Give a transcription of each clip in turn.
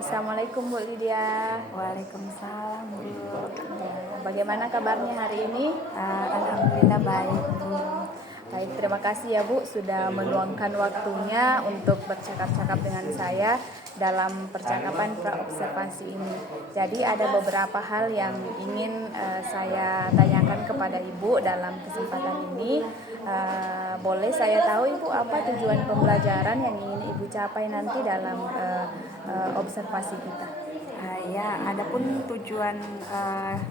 Assalamualaikum Bu Lydia. Waalaikumsalam, Bu. Bagaimana kabarnya hari ini? Alhamdulillah baik, Bu. Baik, terima kasih ya Bu sudah meluangkan waktunya untuk bercakap-cakap dengan saya dalam percakapan praobservasi ini. Jadi ada beberapa hal yang ingin saya tanyakan kepada Ibu dalam kesempatan ini. Boleh saya tahu Ibu apa tujuan pembelajaran yang ingin Ibu capai nanti dalam observasi kita? Ya, adapun tujuan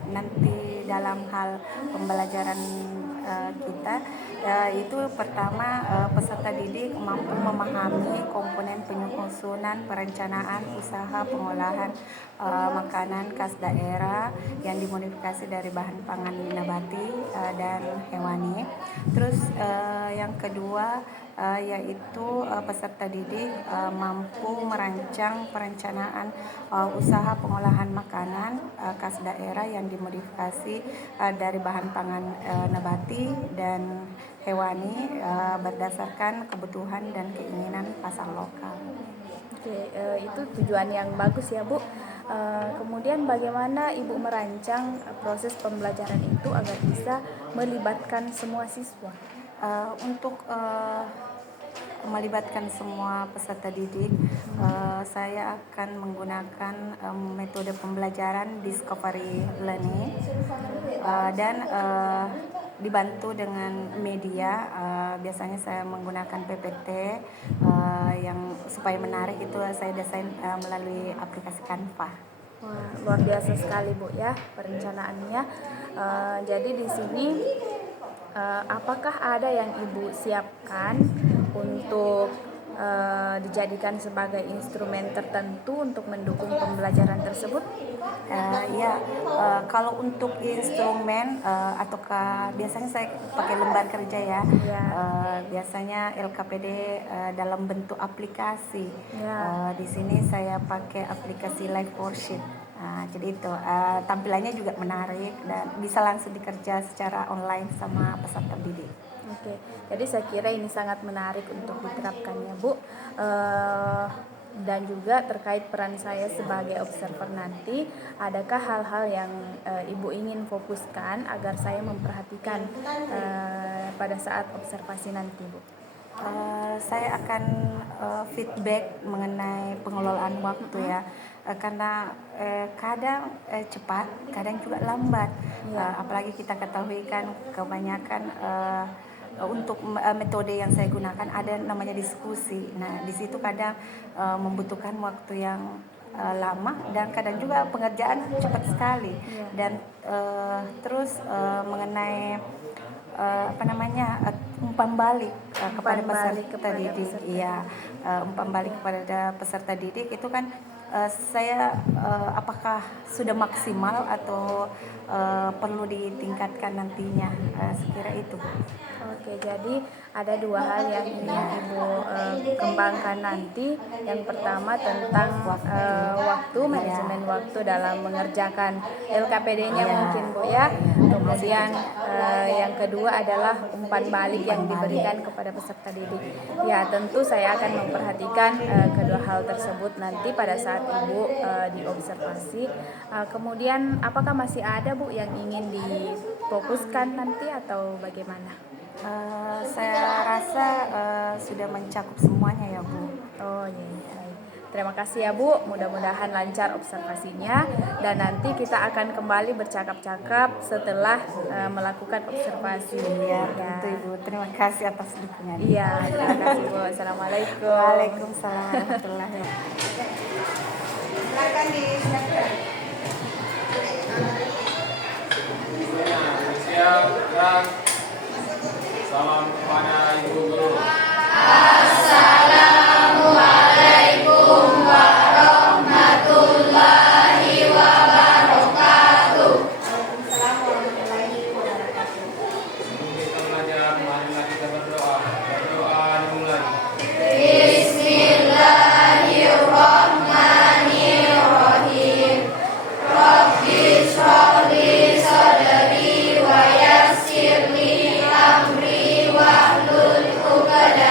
nanti dalam hal pembelajaran kita itu pertama peserta didik mampu memahami komponen penyusunan perencanaan usaha pengolahan makanan khas daerah yang dimodifikasi dari bahan pangan nabati dan hewani. Terus yang kedua yaitu peserta didik mampu merancang perencanaan usaha pengolahan makanan khas daerah yang dimodifikasi dari bahan pangan nabati dan hewani berdasarkan kebutuhan dan keinginan pasar lokal. Oke, itu tujuan yang bagus ya Bu. Kemudian bagaimana Ibu merancang proses pembelajaran itu agar bisa melibatkan semua siswa? Untuk melibatkan semua peserta didik, saya akan menggunakan metode pembelajaran discovery learning dan dibantu dengan media. Biasanya saya menggunakan PPT yang supaya menarik itu saya desain melalui aplikasi Canva. Wah, luar biasa sekali Bu ya perencanaannya. Jadi di sini apakah ada yang Ibu siapkan untuk dijadikan sebagai instrumen tertentu untuk mendukung pembelajaran tersebut? Kalau untuk instrumen ataukah biasanya saya pakai lembar kerja ya. Biasanya LKPD dalam bentuk aplikasi. Di sini saya pakai aplikasi Live Worksheet. Jadi itu tampilannya juga menarik dan bisa langsung dikerja secara online sama peserta didik. Oke, jadi saya kira ini sangat menarik untuk diterapkannya Bu. Dan juga terkait peran saya sebagai observer nanti, adakah hal-hal yang Ibu ingin fokuskan agar saya memperhatikan pada saat observasi nanti Bu? Saya akan feedback mengenai pengelolaan waktu ya, karena kadang cepat, kadang juga lambat. Apalagi kita ketahui kan kebanyakan untuk metode yang saya gunakan ada namanya diskusi. Nah, di situ kadang membutuhkan waktu yang lama dan kadang juga pengerjaan cepat sekali. Dan terus mengenai umpan balik kepada peserta didik. Umpan balik kepada peserta didik itu kan saya apakah sudah maksimal atau perlu ditingkatkan nantinya, sekira itu. Oke, jadi ada dua hal yang ingin Ibu kembangkan nanti. Yang pertama tentang waktu, manajemen waktu dalam mengerjakan LKPD-nya mungkin Bu ya. Kemudian yang kedua adalah umpan balik yang diberikan kepada peserta didik. Ya, tentu saya akan memperhatikan kedua hal tersebut nanti pada saat Ibu diobservasi. Kemudian apakah masih ada Bu yang ingin difokuskan nanti atau bagaimana? Saya rasa sudah mencakup semuanya ya Bu. Oh iya. Terima kasih ya Bu, mudah-mudahan lancar observasinya dan nanti kita akan kembali bercakap-cakap setelah melakukan observasi. Tentu Ibu, terima kasih atas dukungannya. Iya, terima kasih Bu. Assalamualaikum. Waalaikumsalam warahmatullahi wabarakatuh. Silakan disiapkan. Salam kepada Ibu Guru. Assalamualaikum warahmatullahi wabarakatuh. Sebelum kita belajar, marilah kita berdoa. Berdoa dimulai. Bismillahirrahmanirrahim. Rabbi shrah li sadri wa yassir li amri wahlul 'uqdatam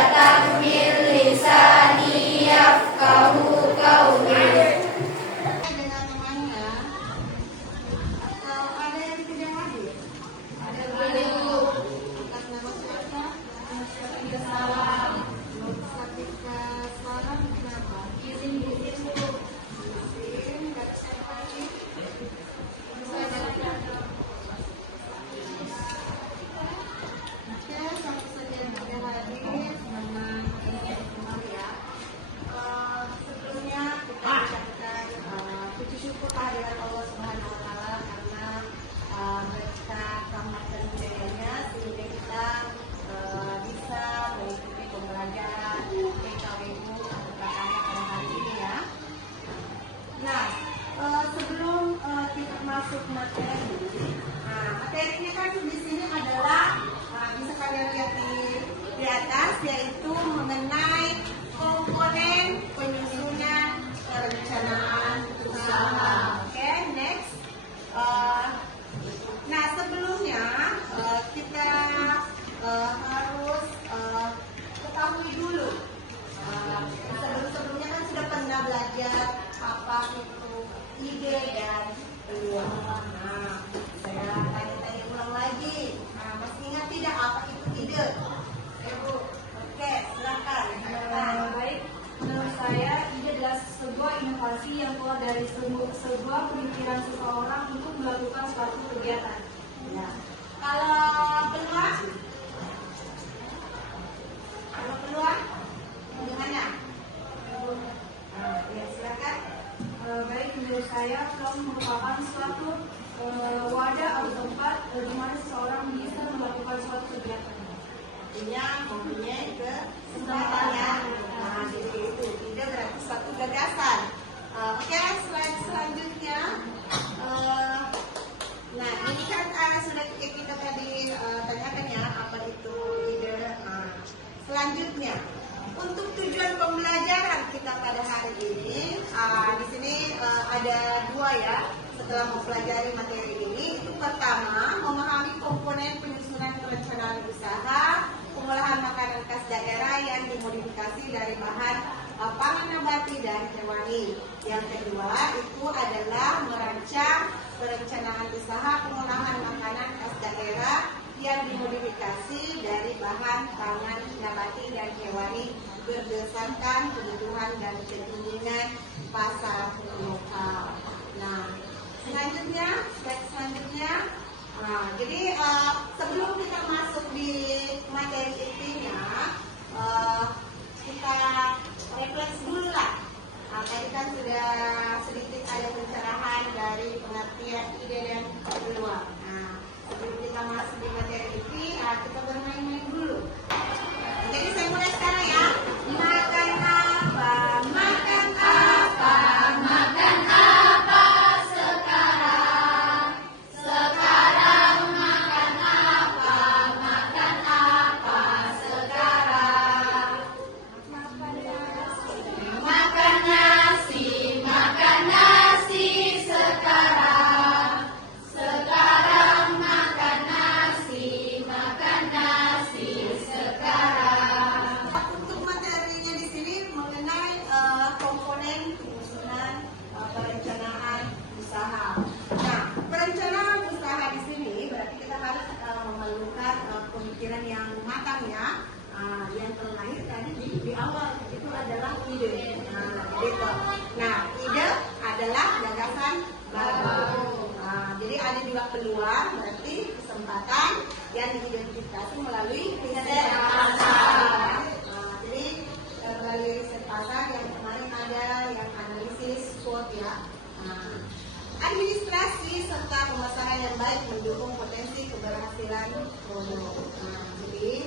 sebuah pemikiran seseorang untuk melakukan suatu kegiatan. Ya. Kalau peluang, bagaimana? Ya, silakan. Baik, menurut saya peluang merupakan suatu wadah atau tempat di mana seseorang bisa melakukan suatu kegiatan. Artinya mempunyai kesempatan ya. Nah, jadi itu tidak berarti suatu gagasan. Oke, slide selanjutnya. Nah, ini kan sudah kita tadi tanyakan ya, apa itu ide. Selanjutnya, untuk tujuan pembelajaran kita pada hari ini, di sini ada dua ya. Setelah mempelajari materi ini, itu pertama memahami komponen penyusunan perencanaan usaha, pengolahan makanan khas daerah yang dimodifikasi dari bahan pangan nabati dan hewani. Yang kedua itu adalah merancang perencanaan usaha pengolahan makanan khas daerah yang dimodifikasi dari bahan pangan nabati dan hewani berdasarkan kebutuhan dan keinginan pasar lokal. Nah, selanjutnya, slide selanjutnya. Nah, jadi sebelum kita masuk di materi intinya, kita refleks dulu lah. Nah, tadi kan sudah sedikit ada pencerahan dari pengertian ide dan peluang. Nah, sebelum kita masuk di materi inti, kita bermain-main dulu. Jadi saya mulai sekarang ya. Makan apa? Makan apa? Makan apa sekarang? Sekarang makan apa? Makan apa sekarang? Makan nasi sekarang. Sekarang makan nasi sekarang. Untuk materinya di sini mengenai komponen penyusunan perencanaan usaha. Nah, perencanaan usaha di sini berarti kita harus memerlukan pemikiran yang matang ya. Yang terlahir tadi di awal itu adalah ide. Gitu. Nah, ide adalah gagasan baru. Jadi ada juga peluang, berarti kesempatan yang diidentifikasi melalui riset pasar. Jadi melalui riset pasar yang kemarin ada yang analisis SWOT ya. Administrasi serta pemasaran yang baik mendukung potensi keberhasilan produk. Jadi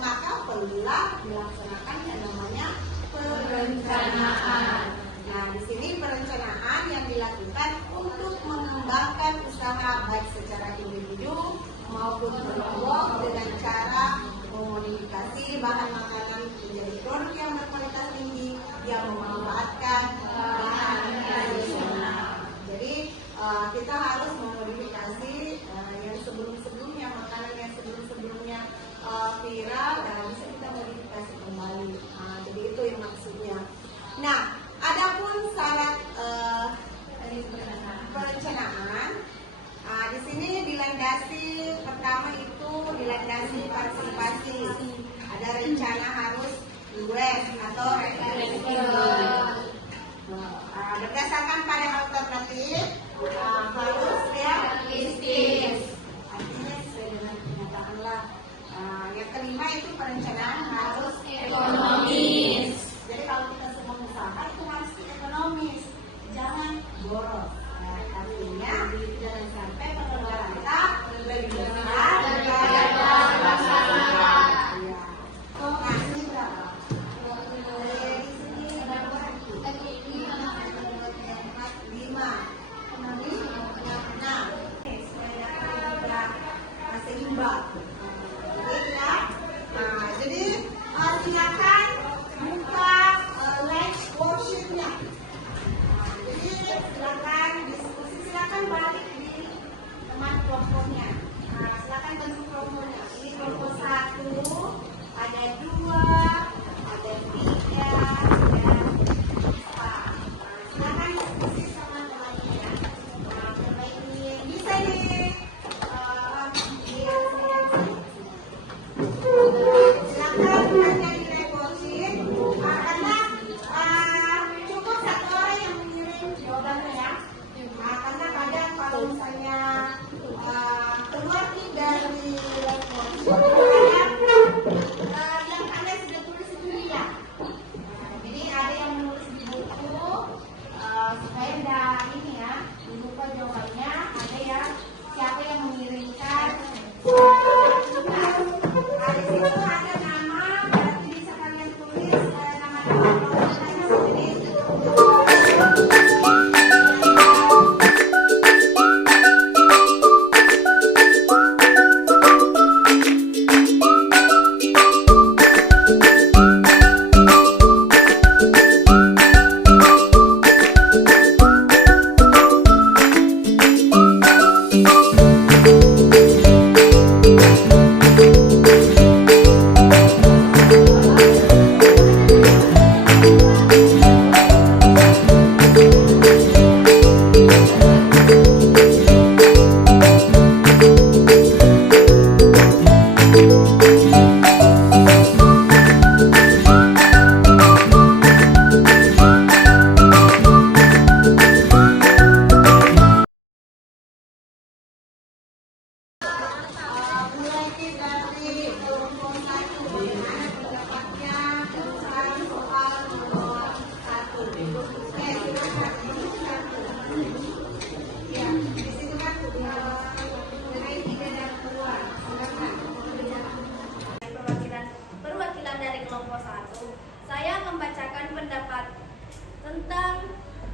maka perlulah melaksanakan yang namanya perencanaan. Nah, di sini perencanaan yang dilakukan untuk mengembangkan usaha baik secara individu maupun kelompok dengan cara memodifikasi bahan makanan menjadi produk yang berkualitas tinggi yang memanfaatkan bahan tradisional. Jadi kita harus memodifikasi yang sebelum-sebelumnya, makanan yang sebelum-sebelumnya viral dan bisa kita modifikasi kembali. Jadi itu yang maksudnya. Nah, adapun syarat perencanaan, di sini dilandasi pertama itu dilandasi partisipasi. Ada rencana harus request atau referensi. Berdasarkan pada alternatif harus realistis. Artinya sesuai dengan kenyataan lah. Yang kelima itu perencanaan harus ekonomis. Jadi kalau kita sedang usaha itu harus ekonomis, jangan boros. Artinya jangan sampai pengeluaran kita lebih besar daripada pemasukan. Nah, ini berapa? Dari sini berapa? 5. Nah, supaya kita seimbang. Jadi Perwakilan dari kelompok 1, saya membacakan pendapat tentang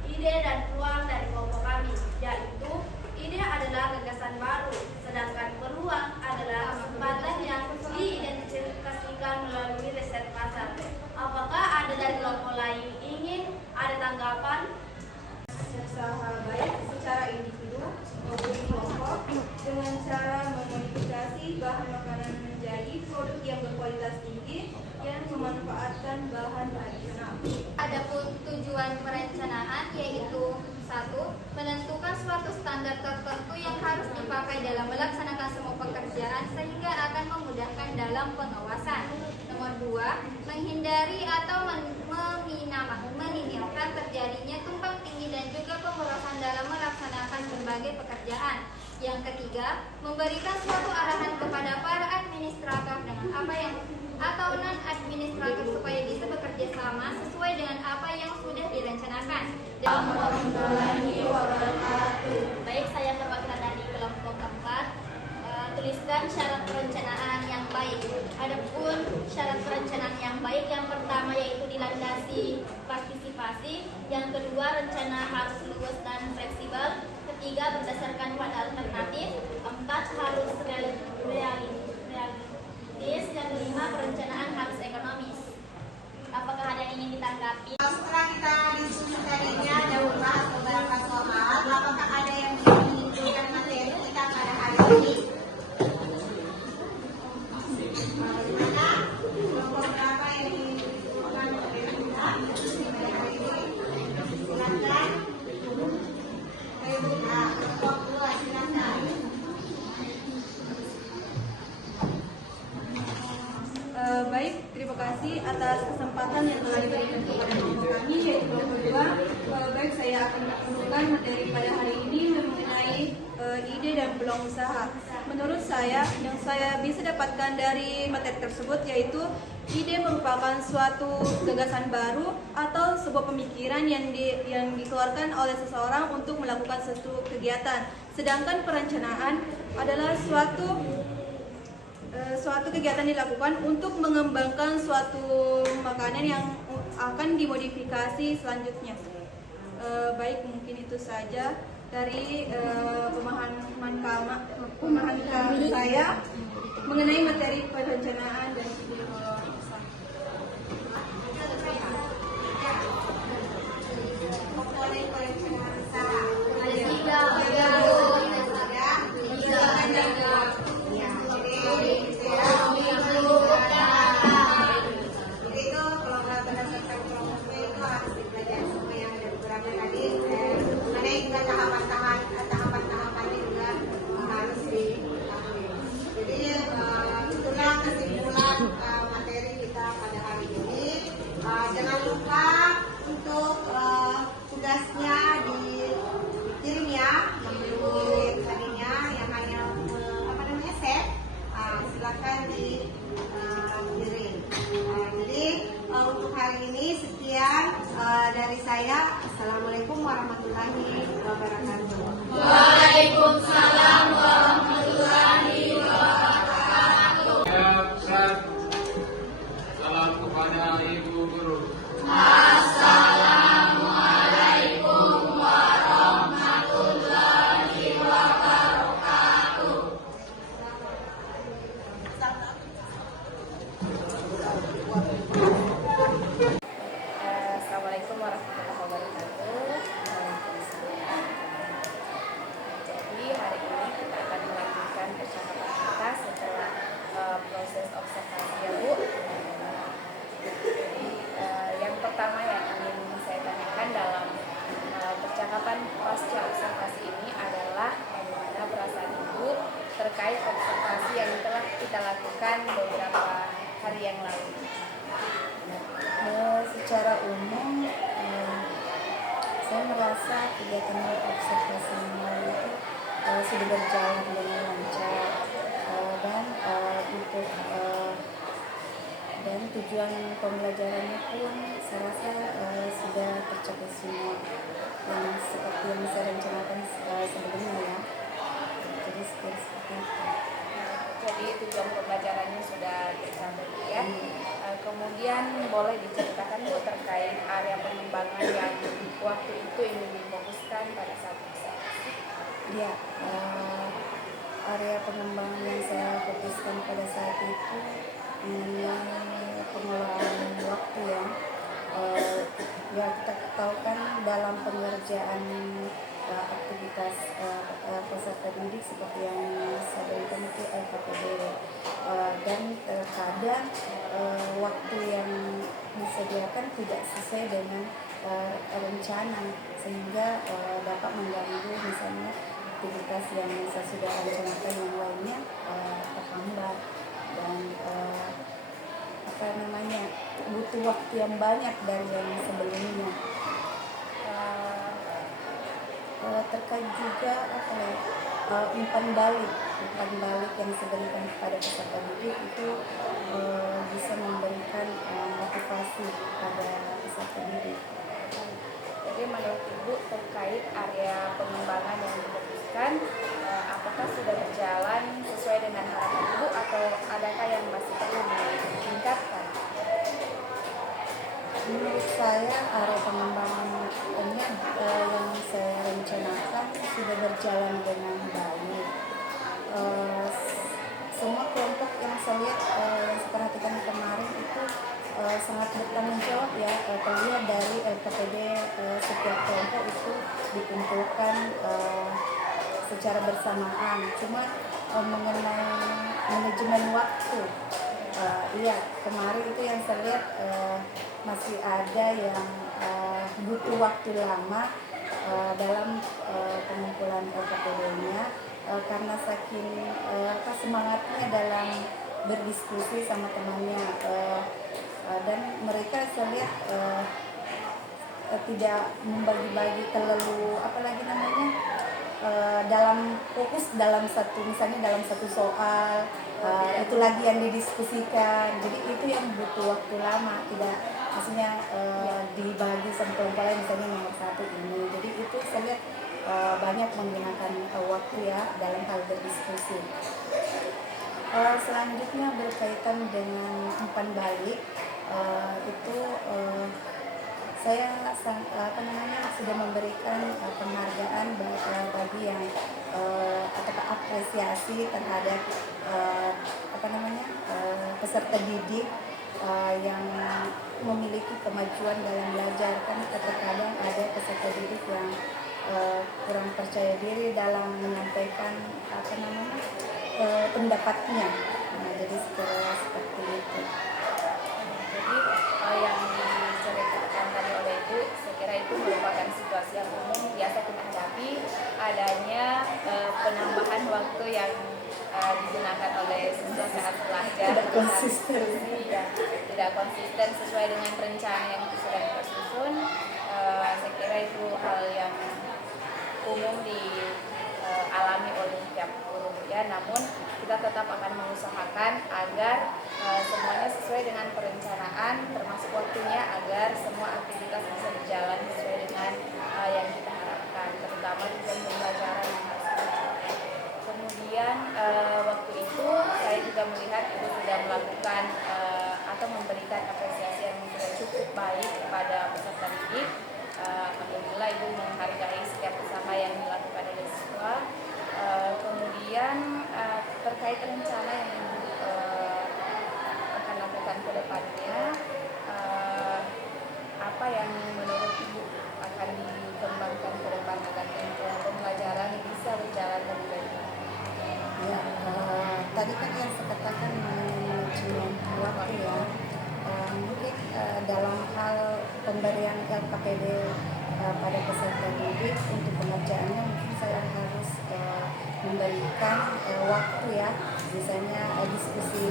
ide dan peluang dari kelompok kami, yaitu ide adalah gagasan baru, sedangkan peluang adalah kesempatan yang diidentifikasikan melalui riset pasar. Apakah ada dari kelompok lain ingin ada tanggapan? Usaha baik secara individu maupun kelompok dengan cara memodifikasi bahan makanan menjadi produk yang berkualitas tinggi yang memanfaatkan bahan tradisional. Adapun tujuan perencanaan yaitu 1. Menentukan suatu standar tertentu yang harus dipakai dalam melaksanakan semua pekerjaan sehingga akan memudahkan dalam pengawasan. Nomor 2. Menghindari atau meminimalkan terjadinya tumpang tinggi dan juga pemborosan dalam melaksanakan berbagai pekerjaan. Yang ketiga, memberikan suatu arahan kepada para administrator dengan apa yang atau non-administrator supaya bisa bekerja sama sesuai dengan apa yang sudah direncanakan. Baik, saya perwakilan dari kelompok 4. Tuliskan syarat perencanaan yang baik. Adapun syarat perencanaan yang baik, yang pertama yaitu dilandasi partisipasi, yang kedua rencana harus luas dan fleksibel, ketiga berdasarkan pada alternatif, 4 harus realistis, dan 5 perencanaan harus ekonomis. Apakah ada yang ingin ditanggapi? Setelah kita diskusi tadinya dan membahas beberapa soal, apakah ada yang ingin menunjukkan materi kita pada hari ini? Bagaimana? Kelompok berapa yang menunjukkan materi kita pada hari ini? Silakan. Kelompok 2, silakan. Baik, terima kasih atas kesempatan yang telah diberikan kepada kelompok kami yaitu kelompok 2. Baik, saya akan menunjukkan materi pada hari ini mengenai ide dan peluang usaha. Menurut saya, yang saya bisa dapatkan dari materi tersebut yaitu ide merupakan suatu gagasan baru atau sebuah pemikiran yang dikeluarkan oleh seseorang untuk melakukan suatu kegiatan. Sedangkan perencanaan adalah suatu kegiatan dilakukan untuk mengembangkan suatu makanan yang akan dimodifikasi selanjutnya. Baik, mungkin itu saja dari pemahaman saya mengenai materi perencanaan dan ide usaha. Komponen perencanaan usaha. Tahapan-tahapannya juga harus diketahui. Jadi itulah kesimpulan materi kita pada hari ini. Jangan lupa untuk tugasnya dikirim ya, yang belum tadinya yang hanya set, silakan dikirim. Jadi untuk hari ini sekian dari saya. Assalamualaikum warahmatullahi wabarakatuh. Waalaikumsalam warahmatullahi wabarakatuh. Salam kepada Ibu Guru. Assalamualaikum warahmatullahi wabarakatuh. Jadi hari ini kita akan melanjutkan percakapan kita setelah proses observasi ya Bu. Jadi yang pertama yang ingin saya tanyakan dalam percakapan pasca observasi ini adalah bagaimana perasaan Ibu terkait observasi yang telah kita lakukan beberapa hari yang lalu. Secara umum saya merasa kegiatan observasi mingguan itu sudah berjalan dengan lancar dan tujuan pembelajarannya pun saya rasa sudah tercapai semua yang seperti yang saya rencanakan sebelumnya ya. Jadi seperti itu. Jadi tujuan pembelajarannya sudah tercapai ya. Kemudian boleh diceritakan Bu terkait area pengembangan yang waktu itu ingin difokuskan pada saat observasi. Ya, area pengembangan yang saya fokuskan pada saat itu mengenai pengelolaan waktu ya. Ya kita tahu kan dalam pengerjaan aktivitas peserta didik seperti yang saya berikan itu LKPD dan kadang waktu yang disediakan tidak sesuai dengan rencana sehingga dapat mengganggu misalnya aktivitas yang saya sudah rencanakan yang lainnya terhambat dan butuh waktu yang banyak dari yang sebelumnya. Terkait juga umpan balik yang diberikan kepada peserta didik itu bisa memberikan motivasi pada peserta didik. Jadi menurut Ibu terkait area pengembangan yang difokuskan, apakah sudah berjalan sesuai dengan harapan Ibu atau adakah yang masih perlu ditingkatkan? Menurut saya area pengembangannya yang saya rencanakan sudah berjalan dengan baik. Semua kelompok yang saya lihat yang saya perhatikan kemarin itu sangat bertanggung jawab ya, terlihat dari LKPD setiap kelompok itu dikumpulkan secara bersamaan. Cuma mengenai manajemen waktu, iya kemarin itu yang saya lihat masih ada yang butuh waktu lama dalam pengumpulan LKPD-nya karena saking semangatnya dalam berdiskusi sama temannya dan mereka saya lihat tidak membagi-bagi terlalu dalam fokus dalam satu soal itu lagi yang didiskusikan, jadi itu yang butuh waktu lama, tidak maksudnya dibagi sama kelompok lain misalnya nomor 1 ini, jadi itu saya lihat banyak menggunakan waktu ya dalam hal berdiskusi. Selanjutnya berkaitan dengan umpan balik itu saya sudah memberikan penghargaan bagi yang atau apresiasi terhadap peserta didik yang memiliki kemajuan dalam belajar. Kan terkadang ada peserta didik yang kurang percaya diri dalam menyampaikan pendapatnya. Jadi seperti itu. Jadi yang diceritakan tadi oleh Ibu, saya kira itu merupakan situasi yang umum biasa kita hadapi, adanya penambahan waktu yang digunakan oleh siswa saat belajar tidak konsisten sesuai dengan rencana yang sudah disusun. Saya kira itu hal yang umum dialami oleh setiap guru ya, namun kita tetap akan mengusahakan agar semuanya sesuai dengan perencanaan, termasuk waktunya, agar semua aktivitas bisa berjalan sesuai dengan yang kita harapkan, terutama tujuan pembelajaran yang harus dicapai. Kemudian waktu itu saya juga melihat Ibu sudah melakukan atau memberikan apresiasi yang sudah cukup dalam hal pemberian LKPD pada peserta didik untuk pengerjaannya mungkin saya harus memberikan waktu ya, misalnya diskusi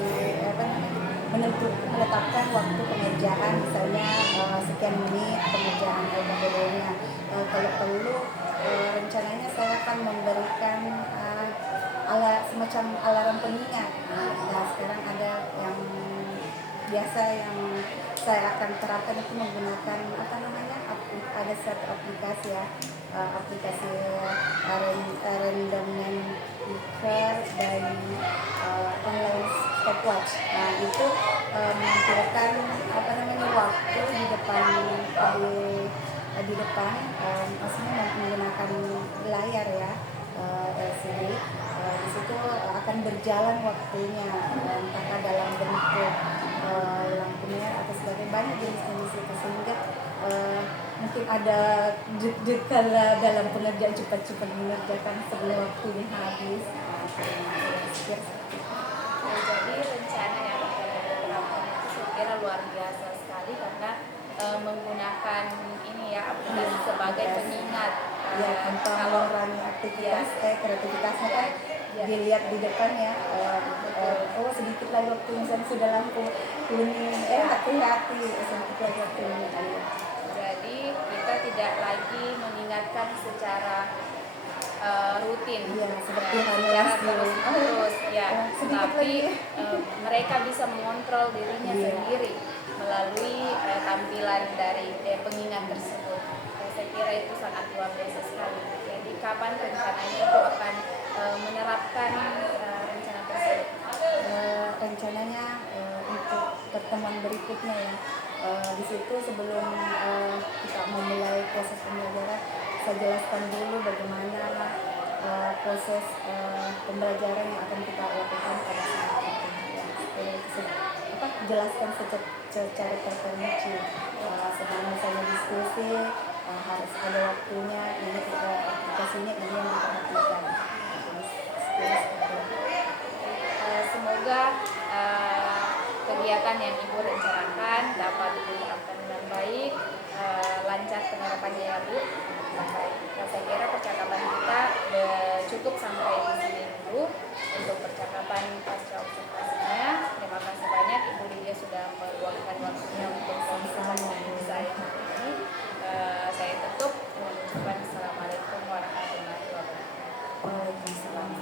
menetapkan waktu pengerjaan, misalnya sekian menit pengerjaan LKPD-nya. Kalau perlu rencananya saya akan memberikan semacam alarm pengingat. Nah, sekarang ada yang biasa yang saya akan terapkan itu menggunakan ada satu aplikasi ya, aplikasi random picker dari online stopwatch. Nah, itu menampilkan waktu di depan maksudnya menggunakan layar ya, LCD. Di situ akan berjalan waktunya, entah dalam bentuk lampu merah atau sebagainya, banyak jenis-jenis itu, sehingga mungkin ada kalau dalam pengerjaan cepat-cepat mengerjakan sebelum waktunya habis. Jadi rencana yang diterapkan itu saya kira luar biasa sekali, karena menggunakan ini ya aplikasi sebagai pengingat Untuk mengurangi aktivitas kreativitasnya kan dilihat di depan ya, sedikit lagi waktu misalnya sudah lampu kuning, hati-hati sedikit lagi waktunya. Jadi kita tidak lagi mengingatkan secara rutin, seperti secara hanya terus ya, tapi lagi. mereka bisa mengontrol dirinya sendiri melalui tampilan dari pengingat tersebut. Saya kira itu sangat luar biasa sekali. Jadi kapan rencananya Ibu akan menerapkan rencana tersebut? Rencananya untuk pertemuan berikutnya ya. Di situ sebelum kita memulai proses pembelajaran, saya jelaskan dulu bagaimana proses pembelajaran yang akan kita lakukan pada saat itu. Jelaskan secara terperinci. Sebelum misalnya diskusi harus ada waktunya, ini aplikasinya ini yang diperhatikan. Semoga kegiatan yang Ibu rencanakan dapat diterapkan dengan baik, lancar penerapannya ya Bu. Saya kira percakapan kita cukup sampai di sini dulu untuk percakapan pasca observasinya. Terima kasih banyak Ibu Lydia sudah meluangkan waktunya untuk sama-sama saya ini. Saya tutup mengucapkan Assalamualaikum warahmatullahi wabarakatuh. Waalaikumsalam.